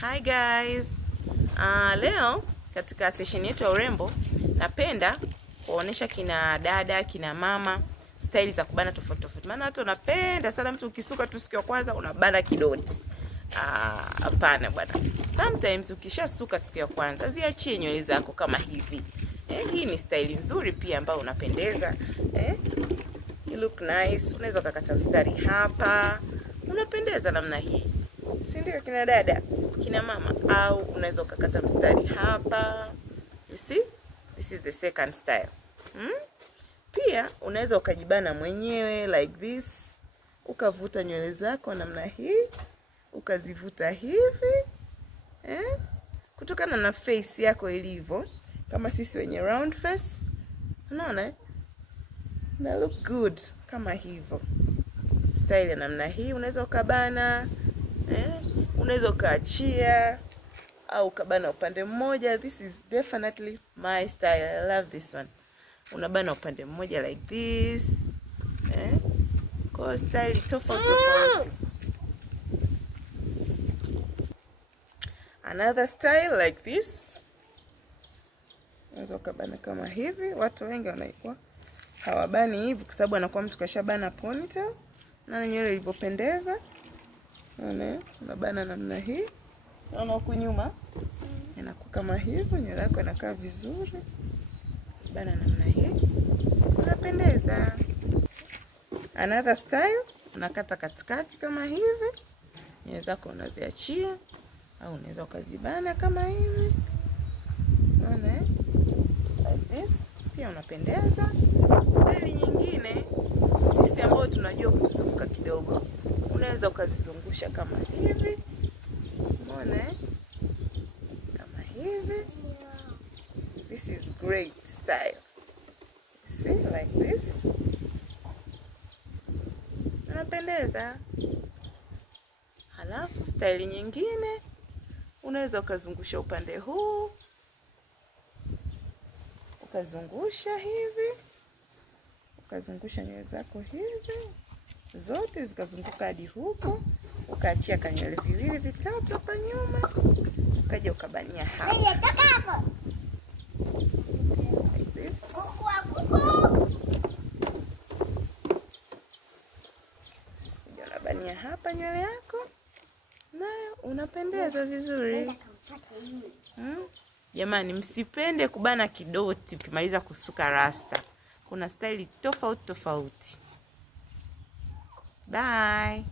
Hi guys. Leo katika session yetu ya urembo napenda kuonesha kina dada, kina mama style za kubana tofauti tofauti. Maana watu wanapenda sana mtu ukisuka tu siku ya kwanza unabana kidoti. Hapana bwana. Sometimes ukishasuka siku ya kwanza ziachie nywele zako kama hivi. Hii ni style nzuri pia ambayo unapendeza. You look nice. Unaweza kukata mstari hapa. Unapendeza namna hii. Si ndio kina dada, kina mama, au unaweza ukakata mstari hapa. You see? This is the second style. Pia unaweza ukajibana mwenyewe like this. Ukavuta nywele zako namna hii, ukazivuta hivi. Kutokana na face yako ilivyo, kama sisi wenye round face, unaona? Na look good kama hivyo. Style ya namna hii unaweza ukabana, unaweza ukaachia au ukabana upande mmoja. This is definitely my style. I love this one. Unabana upande mmoja like this. Kwa style tofauti. Another style like this. Unaweza ukabana kama hivi. Watu wengi wanaikuwa hawabani hivi kwa sababu anakuwa mtu kashabana ponytail na nywele ilipopendeza. Unabana namna hii. Unaona huku nyuma inakuwa kama hivyo, nywele yako inakaa vizuri. Bana namna hii. Unapendeza. Another style, unakata katikati kama hivi. Nywele zako unaziachia au unaweza ukazibana kama hivi. Unaona like this. Pia unapendeza. Style nyingine sisi ambao tunajua kusuka kidogo, unaweza ukazizungusha kama hivi. Umeona kama hivi. This is great style. See, like this. Unapendeza. Halafu style nyingine unaweza ukazungusha upande huu, ukazungusha hivi, ukazungusha nywele zako hivi zote zikazunguka hadi huko, ukaachia kanywele viwili vitatu hapa nyuma, ukaja ukabania hapa like this. Unabania hapa nywele yako nayo unapendeza vizuri. Jamani, msipende kubana kidoti ukimaliza kusuka rasta. Kuna style tofauti. Bye.